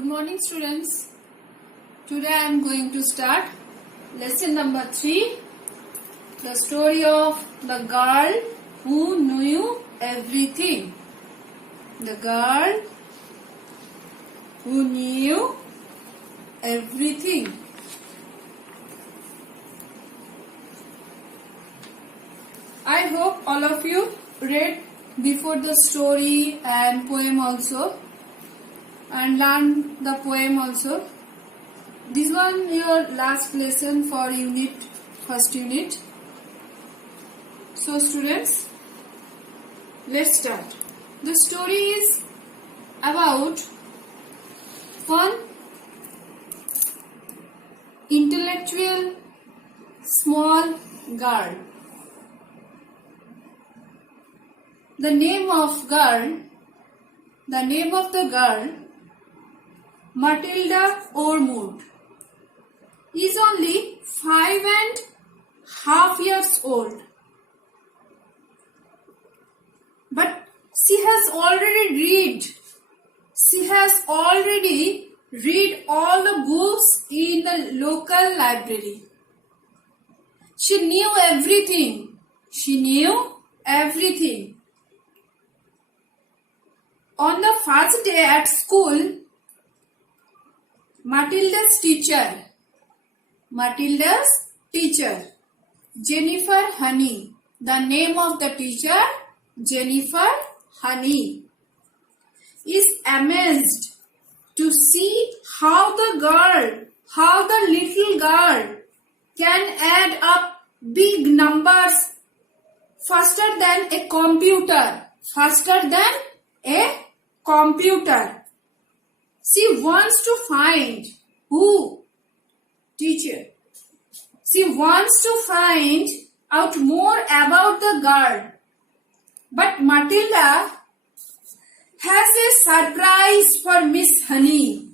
Good morning, students. Today I am going to start lesson number 3, the story of the girl who knew everything. The girl who knew everything. I hope all of you read before the story and poem also, and learn the poem also. This one your last lesson for first unit. So students, let's start. The story is about one intellectual small girl. The name of the girl, Matilda Ormond, is only 5.5 years old. But she has already read all the books in the local library. She knew everything. On the first day at school, Matilda's teacher, Jennifer Honey, the name of the teacher, Jennifer Honey, is amazed to see how the little girl can add up big numbers faster than a computer. She wants to find She wants to find out more about the girl. But Matilda has a surprise for Miss Honey.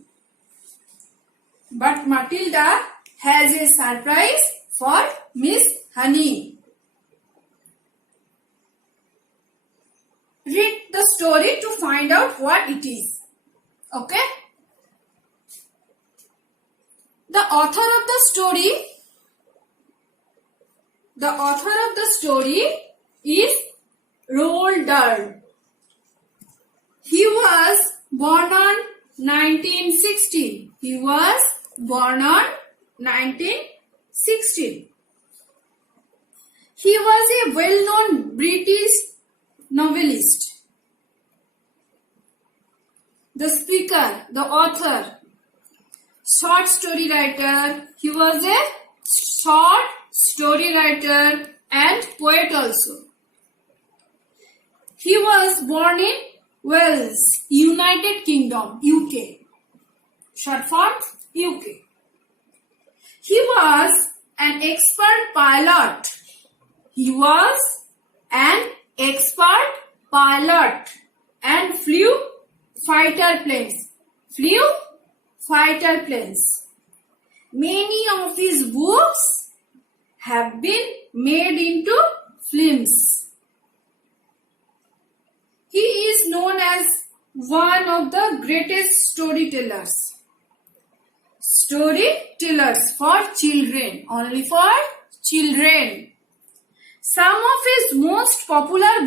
Read the story to find out what it is. Okay? The author of the story is Roald Dahl. He was born on 1916. He was a well-known British novelist. The speaker, the author, short story writer. He was a short story writer and poet also. He was born in Wales, United Kingdom, UK. Short form, UK. He was an expert pilot. And flew fighter planes. Many of his books have been made into films. He is known as one of the greatest storytellers for children, only for children. Some of his most popular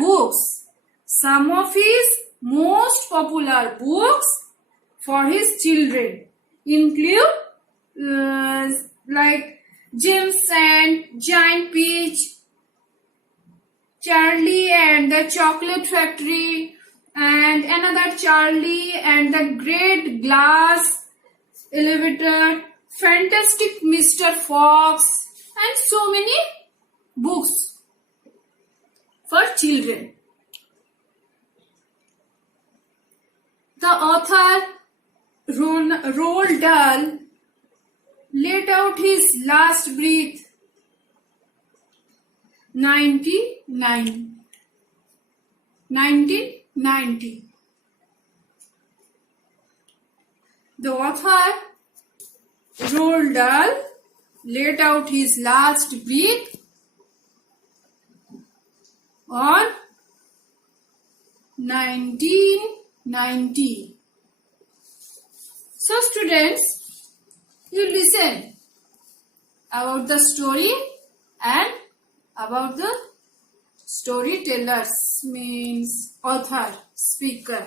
books for his children include like Jim Sand, Giant Peach, Charlie and the Chocolate Factory, and another Charlie and the Great Glass Elevator, Fantastic Mr. Fox, and so many books for children. The author Roald Dahl let out his last breath 1990. The author Roald Dahl let out his last breath on 1990. So students, you listen about the story and about the storytellers, means author, speaker.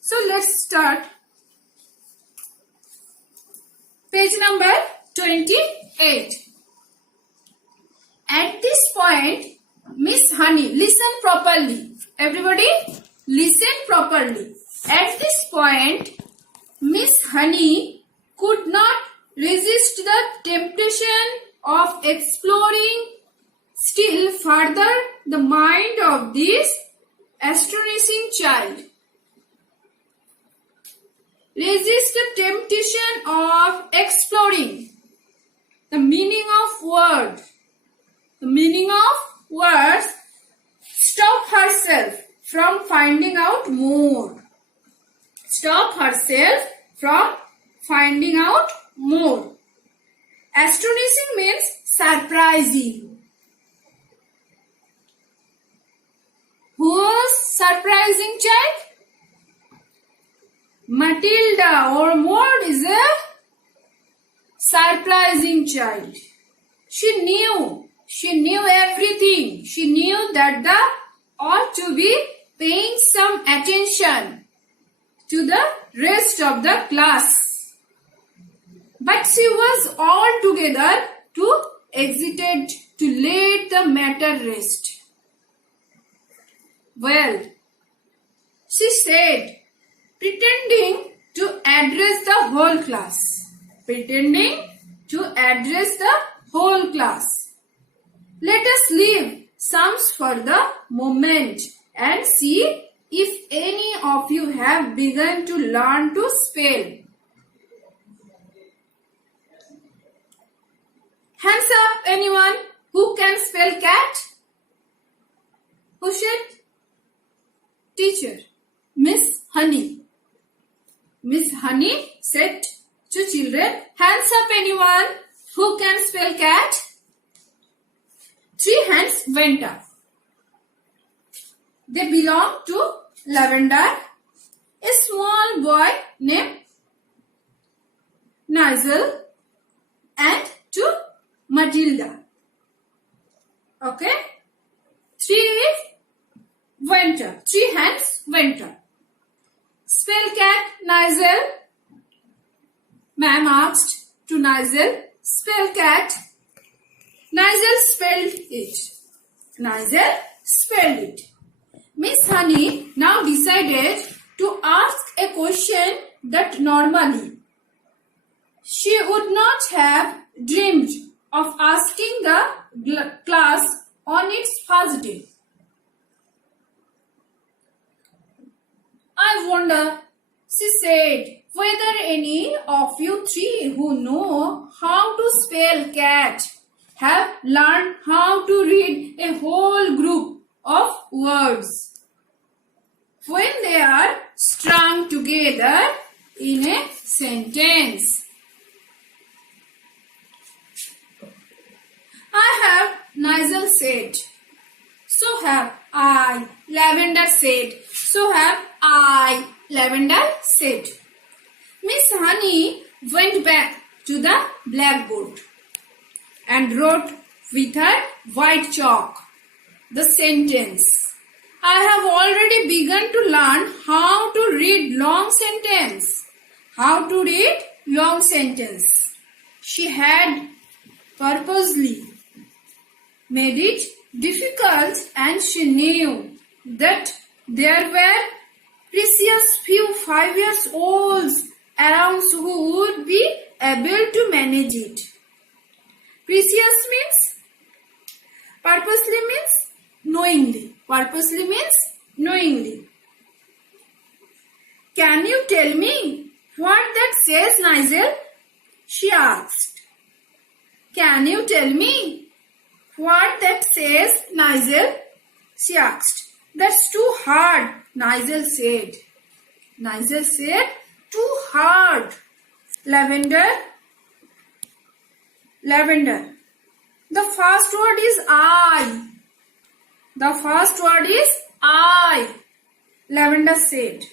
So let's start. Page number 28. At this point, Miss Honey, listen properly. Everybody, listen properly. At this point, Miss Honey could not resist the temptation of exploring still further the mind of this astonishing child. Resist the temptation of exploring the meaning of word. The meaning of words. Stop herself from finding out more. Stop herself from finding out more. Astonishing means surprising. Who's surprising child? Matilda or Maud is a surprising child. She knew everything. She knew that the ought to be paying some attention to the rest of the class. But she was altogether too excited to let the matter rest. Well, she said, pretending to address the whole class. Pretending to address the whole class. Let us leave sums for the moment and see if any of you have begun to learn to spell. Hands up, anyone who can spell cat? Who should? Teacher, Miss Honey. Miss Honey said to children, hands up anyone who can spell cat? 3 hands went up. They belong to Lavender, a small boy named Nigel, and to Matilda. Okay? 3 hands went up. Spell cat, Nigel. Ma'am asked to Nigel, spell cat. Nigel spelled it. Nigel spelled it. Miss Honey now decided to ask a question that normally she would not have dreamed of asking the class on its first day. I wonder, she said, whether any of you 3 who know how to spell cat have learned how to read a whole group of words when they are strung together in a sentence. I have, Nigel said. So have I, Lavender said. So have I, Lavender said. Miss Honey went back to the blackboard and wrote with her white chalk the sentence. I have already begun to learn how to read long sentence. How to read long sentence. She had purposely made it difficult, and she knew that there were precious few 5-year-olds around who would be able to manage it. Precious means, purposely means knowingly. Purposely means knowingly. Can you tell me what that says, Nigel? She asked. Can you tell me what that says, Nigel? She asked. That's too hard, Nigel said. Nigel said, too hard. Lavender. Lavender. The first word is I. The first word is I. Lavender said.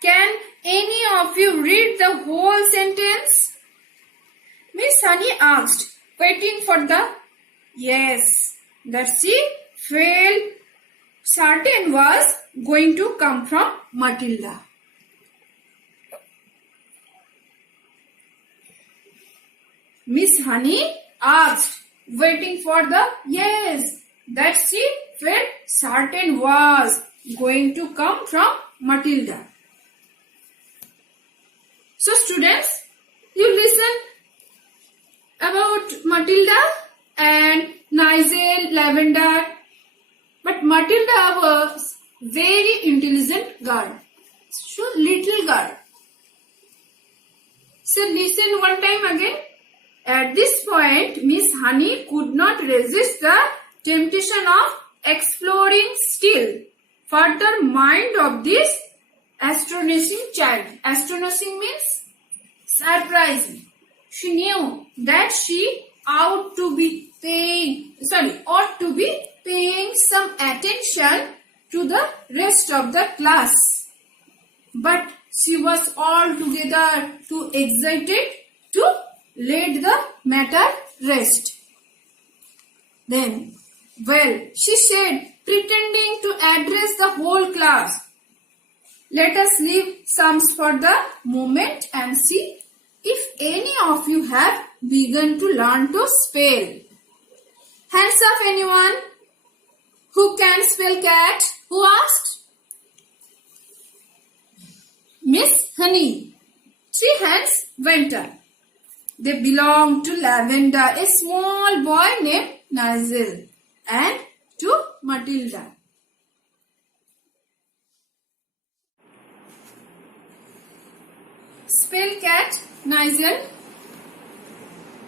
Can any of you read the whole sentence? Miss Honey asked, waiting for the yes that she felt certain was going to come from Matilda. Miss Honey asked, waiting for the yes that she felt certain was going to come from Matilda. So students, you listen about Matilda and Nigel, Lavender. But Matilda was very intelligent girl. So little girl. So listen one time again. At this point, Miss Honey could not resist the temptation of exploring still further mind of this astonishing child. Astonishing means surprising. She knew that she ought to be paying some attention to the rest of the class. But she was altogether too excited to let the matter rest. Then, she said, pretending to address the whole class, let us leave sums for the moment and see if any of you have begun to learn to spell. Hands up anyone who can spell cat? Who asked? Miss Honey. 3 hands went up. They belonged to Lavender, a small boy named Nigel, and to Matilda. Spell cat, Nigel.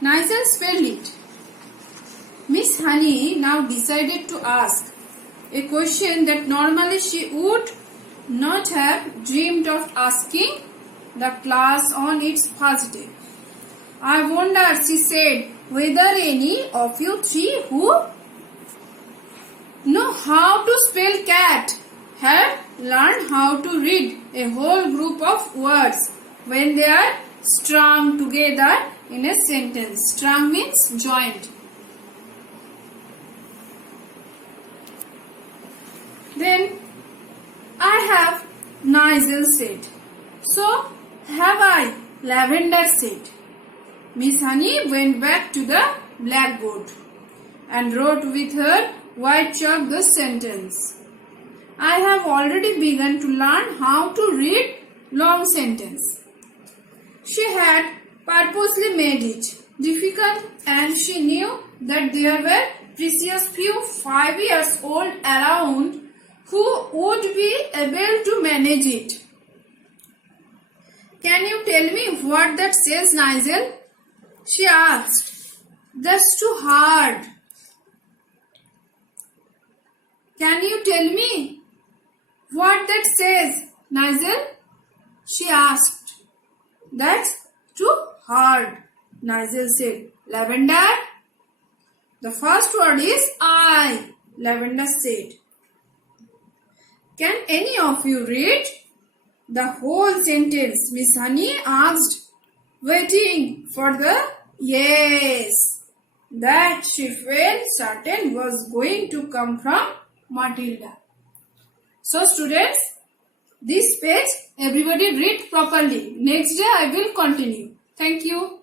Nigel spelled it. Miss Honey now decided to ask a question that normally she would not have dreamed of asking the class on its first day. I wonder, she said, whether any of you 3 who know how to spell cat have learned how to read a whole group of words when they are strung together in a sentence. Strung means joined. Then I have, Nigel said. So have I, Lavender said. Miss Honey went back to the blackboard and wrote with her white chalk the sentence. I have already begun to learn how to read long sentence. She had purposely made it difficult, and she knew that there were precious few 5 years old around who would be able to manage it. Can you tell me what that says, Nigel? She asked. That's too hard. Can you tell me what that says, Nigel? She asked. That's too hard, Nigel said. Lavender? The first word is I, Lavender said. Can any of you read the whole sentence? Miss Honey asked, waiting for the yes that she felt certain was going to come from Matilda. So students, this page everybody read properly. Next day I will continue. Thank you.